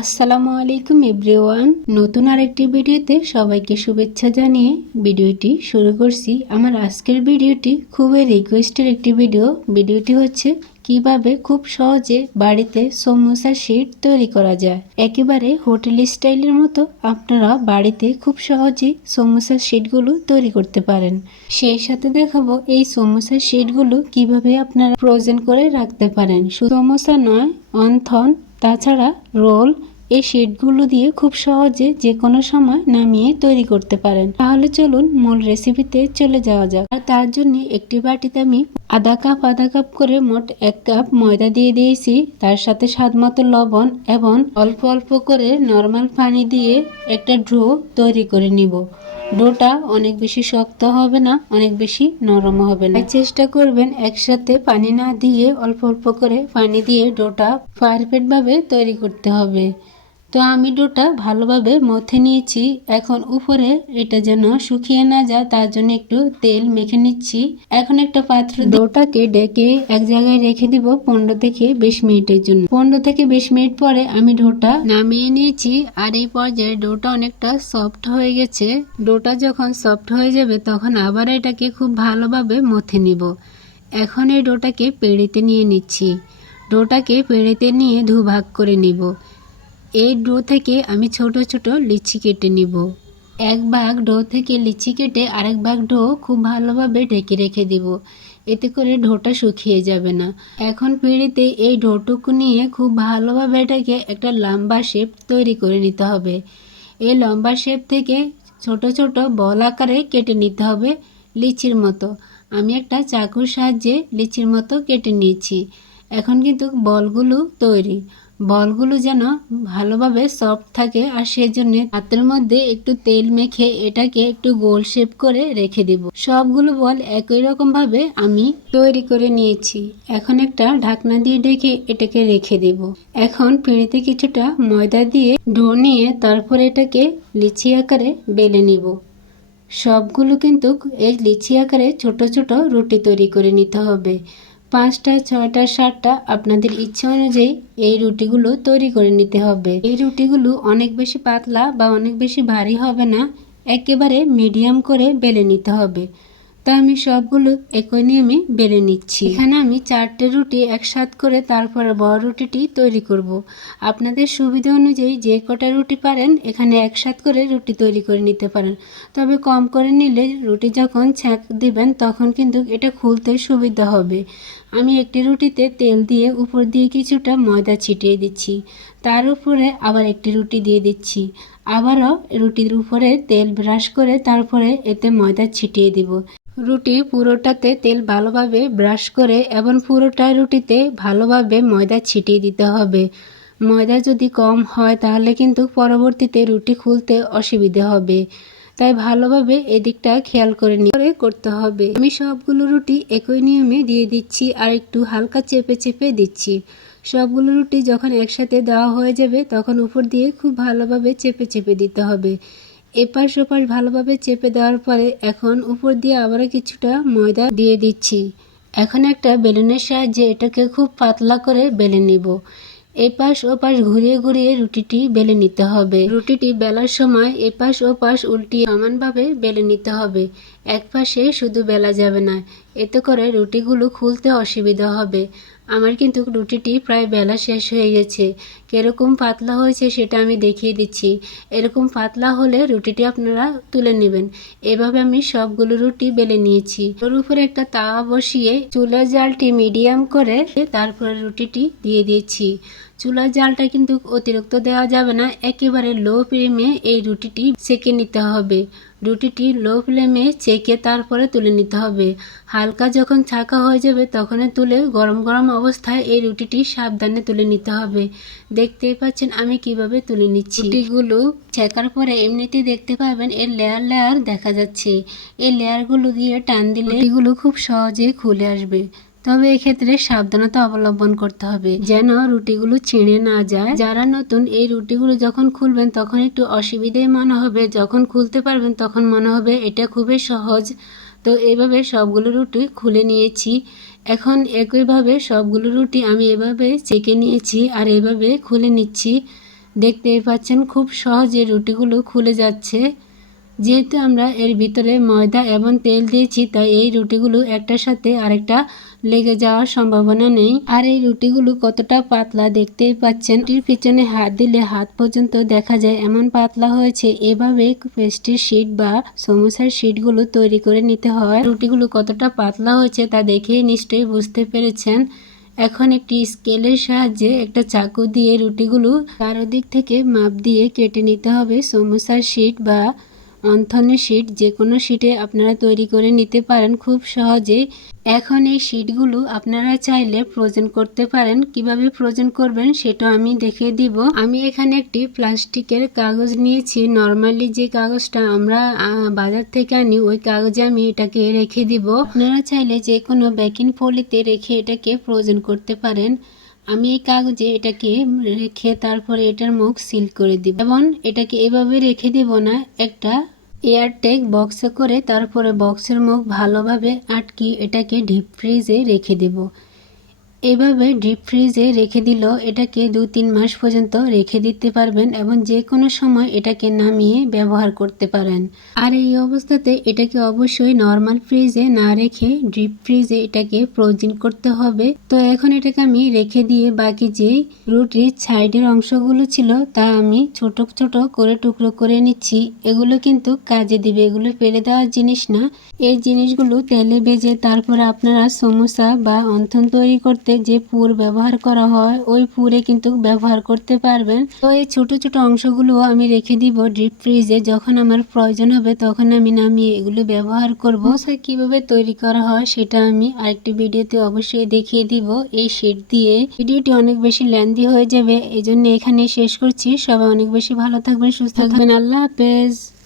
আসসালামু আলাইকুম এভরিওয়ান। নতুন আরেকটি ভিডিওতে সবাইকে শুভেচ্ছা জানিয়ে ভিডিওটি শুরু করছি। আমার আজকের ভিডিওটি খুবই রিকোয়েস্টের একটি ভিডিও। ভিডিওটি হচ্ছে কীভাবে খুব সহজে বাড়িতে সমোসা শিট তৈরি করা যায়। একেবারে হোটেল স্টাইলের মতো আপনারা বাড়িতে খুব সহজেই সমোসার শিটগুলো তৈরি করতে পারেন। সেই সাথে দেখাবো এই সমোসার শিটগুলো কীভাবে আপনারা ফ্রোজেন করে রাখতে পারেন। সমোসা নয়, অন্থন, তাছাড়া রোল এই শিটগুলো দিয়ে খুব সহজে যে কোনো সময় নামিয়ে তৈরি করতে পারেন। তাহলে চলুন মূল রেসিপিতে চলে যাওয়া যাক। আর তার জন্য একটি বাটিতে আমি আধা কাপ আধা কাপ করে মোট এক কাপ ময়দা দিয়ে দিয়েছি। তার সাথে স্বাদ মতো লবণ এবং অল্প অল্প করে নর্মাল পানি দিয়ে একটা ড্রো তৈরি করে নিব। ডোটা অনেক বেশি শক্ত হবে না, অনেক বেশি নরম হবে না। চেষ্টা করবেন একসাথে পানি না দিয়ে অল্প অল্প করে পানি দিয়ে ডোটা পারফেক্ট ভাবে তৈরি করতে হবে। তো আমি ডোটা ভালোভাবে মথে নিয়েছি। এখন উপরে এটা যেন শুকিয়ে না যায়, তার জন্য একটু তেল মেখে নিচ্ছি। এখন একটা পাত্র ডোটাকে ডেকে এক জায়গায় রেখে দিব পনেরো থেকে বিশ মিনিটের জন্য। পনেরো থেকে বিশ মিনিট পরে আমি ডোটা নামিয়ে নিয়েছি আর এই পর্যায়ে ডোটা অনেকটা সফট হয়ে গেছে। ডোটা যখন সফট হয়ে যাবে, তখন আবার এটাকে খুব ভালোভাবে মথে নিব। এখন এই ডোটাকে পেড়িতে নিয়ে নিচ্ছি। ডোটাকে পেড়িতে নিয়ে দুভাগ করে নিব। এই ডো থেকে আমি ছোট ছোট লিচি কেটে নিব। এক ভাগ ডো থেকে লিচি কেটে আরেক ভাগ ডো খুব ভালোভাবে ঢেকে রেখে দিব। এতে করে ডোটা শুকিয়ে যাবে না। এখন পিঁড়িতে এই ডোটুকু নিয়ে খুব ভালোভাবে এটাকে একটা লম্বা শেপ তৈরি করে নিতে হবে। এই লম্বা শেপ থেকে ছোট ছোট বল আকারে কেটে নিতে হবে লিচির মতো। আমি একটা চাকুর সাহায্যে লিচির মতো কেটে নিয়েছি। এখন কিন্তু বলগুলো তৈরি। বলগুলো যেন ভালোভাবে সফট থাকে, আর সেজন্য হাতের মধ্যে একটু তেল মেখে এটাকে একটু গোল শেপ করে রেখে দেব। সবগুলো বল একই রকম ভাবে আমি তৈরি করে নিয়েছি। এখন একটা ঢাকনা দিয়ে ডেকে এটাকে রেখে দেব। এখন পিঁড়িতে কিছুটা ময়দা দিয়ে ডো নিয়ে তারপর এটাকে লিচি আকারে বেলে নিব। সবগুলো কিন্তু এই লিচি আকারে ছোট ছোট রুটি তৈরি করে নিতে হবে। পাঁচটা ছটা সাতটা আপনাদের ইচ্ছা অনুযায়ী এই রুটিগুলো তৈরি করে নিতে হবে। এই রুটিগুলো অনেক বেশি পাতলা বা অনেক বেশি ভারী হবে না। একেবারে মিডিয়াম করে বেলে নিতে হবে। তা আমি সবগুলো একই নিয়মে বেলে নিচ্ছি। এখানে আমি চারটে রুটি একসাথ করে তারপরে বড় রুটিটি তৈরি করব। আপনাদের সুবিধা অনুযায়ী যে কটা রুটি পারেন, এখানে একসাথ করে রুটি তৈরি করে নিতে পারেন। তবে কম করে নিলে রুটি যখন ছ্যাঁক দিবেন, তখন কিন্তু এটা খুলতে সুবিধা হবে। আমি একটি রুটিতে তেল দিয়ে উপর দিয়ে কিছুটা ময়দা ছিটিয়ে দিচ্ছি। তার উপরে আবার একটি রুটি দিয়ে দিচ্ছি। আবারও রুটির উপরে তেল ব্রাশ করে তারপরে এতে ময়দা ছিটিয়ে দিব। রুটি পুরোটাতে তেল ভালোভাবে ব্রাশ করে এবং পুরোটা রুটিতে ভালোভাবে ময়দা ছিটিয়ে দিতে হবে। ময়দা যদি কম হয় তাহলে কিন্তু পরবর্তীতে রুটি খুলতে অসুবিধে হবে। তাই ভালোভাবে এদিকটা খেয়াল করে নিয়ে করতে হবে। আমি সবগুলো রুটি একই নিয়মে দিয়ে দিচ্ছি আর একটু হালকা চেপে চেপে দিচ্ছি। সবগুলো রুটি যখন একসাথে দেওয়া হয়ে যাবে তখন উপর দিয়ে খুব ভালোভাবে চেপে চেপে দিতে হবে। এপাশ ওপাশ ভালোভাবে চেপে দেওয়ার পরে এখন উপর দিয়ে আবারও কিছুটা ময়দা দিয়ে দিচ্ছি। এখন একটা বেলুনের সাহায্যে এটাকে খুব পাতলা করে বেলে নিব। এপাশ ওপাশ ঘুরিয়ে ঘুরিয়ে রুটিটি বেলে নিতে হবে। রুটিটি বেলার সময় এপাশ ওপাশ উল্টিয়ে সমানভাবে বেলে নিতে হবে। এক পাশে শুধু বেলা যাবে না, এতে করে রুটিগুলো খুলতে অসুবিধা হবে। আমার কিন্তু রুটিটি প্রায় বেলা শেষ হয়ে গেছে। কীরকম পাতলা হয়েছে সেটা আমি দেখিয়ে দিচ্ছি। এরকম পাতলা হলে রুটিটি আপনারা তুলে নেবেন। এভাবে আমি সবগুলো রুটি বেলে নিয়েছি। ওর উপরে একটা তাওয়া বসিয়ে চুলার জালটি মিডিয়াম করে তারপরে রুটিটি দিয়ে দিয়েছি। চুলার জালটা কিন্তু অতিরিক্ত দেওয়া যাবে না। একেবারে লো ফ্লেমে এই রুটিটি সেকে নিতে হবে। রুটিটি লো ফ্লেমে চেকে তারপরে তুলে নিতে হবে। হালকা যখন ছাকা হয়ে যাবে তখন তুলে গরম গরম অবস্থায় এই রুটিটি সাবধানে তুলে নিতে হবে। দেখতেই পাচ্ছেন আমি কীভাবে তুলে নিচ্ছি। রুটিগুলো ছেঁকার পরে এমনিতেই দেখতে পাবেন এর লেয়ার লেয়ার দেখা যাচ্ছে। এই লেয়ারগুলো দিয়ে টান দিলে রুটিগুলো খুব সহজে খুলে আসবে। তবে এক্ষেত্রে সাবধানতা অবলম্বন করতে হবে। যেন রুটিগুলো ছিঁড়ে না যায়। যারা নতুন এই রুটিগুলো যখন খুলবেন, তখন একটু অসুবিধাই মনে হবে। যখন খুলতে পারবেন, তখন মনে হবে এটা খুবই সহজ। তো এভাবে সবগুলো রুটি খুলে নিয়েছি। এখন একইভাবে সবগুলো রুটি আমি এভাবে চেকে নিয়েছি আর এভাবে খুলে নিচ্ছি। দেখতেই পাচ্ছেন, খুব সহজে রুটিগুলো খুলে যাচ্ছে। যেহেতু আমরা এর ভিতরে ময়দা এবং তেল দিয়েছি, তাই এই রুটিগুলো একটার সাথে আরেকটা লেগে যাওয়ার সম্ভাবনা নেই। আর এই রুটিগুলো কতটা পাতলা দেখতেই পাচ্ছেন। রুটির পিছনে হাত দিলে হাত পর্যন্ত দেখা যায় এমন পাতলা হয়েছে, এভাবে পেস্ট্রির শিট বা সমোসার শিটগুলো তৈরি করে নিতে হয়। রুটিগুলো কতটা পাতলা হয়েছে তা দেখেই নিশ্চয়ই বুঝতে পেরেছেন। এখন একটি স্কেলের সাহায্যে একটা চাকু দিয়ে রুটিগুলো চারোদিক থেকে মাপ দিয়ে কেটে নিতে হবে। সমোসার শিট বা অন্থনের শিট যে কোনো শিটে আপনারা তৈরি করে নিতে পারেন খুব সহজেই এখন এই শিটগুলো আপনারা চাইলে ফ্রোজেন করতে পারেন। কীভাবে ফ্রোজেন করবেন সেটা আমি দেখিয়ে দিব। আমি এখানে একটি প্লাস্টিকের কাগজ নিয়েছি। নর্মালি যে কাগজটা আমরা বাজার থেকে আনি, ওই কাগজে আমি এটাকে রেখে দিব। আপনারা চাইলে যে কোনো বেকিং পলিতে রেখে এটাকে ফ্রোজেন করতে পারেন। আমি এই কাগজে এটাকে রেখে তারপরে এটার মুখ সিল করে দিব। এবং এটাকে এভাবে রেখে দিব না, একটা এয়ারটেক বক্সে করে তারপরে বক্সের মুখ ভালোভাবে আটকে এটাকে ডিপ ফ্রিজে রেখে দেব। এভাবে ডিপ ফ্রিজে রেখে দিল। এটাকে দু তিন মাস পর্যন্ত রেখে দিতে পারবেন এবং যে কোনো সময় এটাকে নামিয়ে ব্যবহার করতে পারেন। আর এই অবস্থাতে এটাকে অবশ্যই নর্মাল ফ্রিজে না রেখে ডিপ ফ্রিজে এটাকে ফ্রোজিন করতে হবে। তো এখন এটাকে আমি রেখে দিয়ে বাকি যে রুটির সাইডের অংশগুলো ছিল, তা আমি ছোট ছোট করে টুকরো করে নিচ্ছি। এগুলো কিন্তু কাজে দিবে, এগুলো ফেলে দেওয়ার জিনিস না। এই জিনিসগুলো তেলে ভেজে তারপরে আপনারা সমোসা বা অন্থন তৈরি করতে যে পুর ব্যবহার করা হয়, ওই পুরে কিন্তু ব্যবহার করতে পারবেন। তো এই ছোট ছোট অংশগুলো আমি রেখে দিব ডিপ ফ্রিজে যখন আমার প্রয়োজন হবে, তখন আমি নামিয়ে এগুলো ব্যবহার করব। সমোসা কীভাবে তৈরি করা হয়, সেটা আমি আরেকটি ভিডিওতে অবশ্যই দেখিয়ে দিব। এই শেড দিয়ে। ভিডিওটি অনেক বেশি লেন্দি হয়ে যাবে এই এখানে শেষ করছি। সবাই অনেক বেশি ভালো থাকবেন, সুস্থ থাকবেন। আল্লাহ হাফেজ।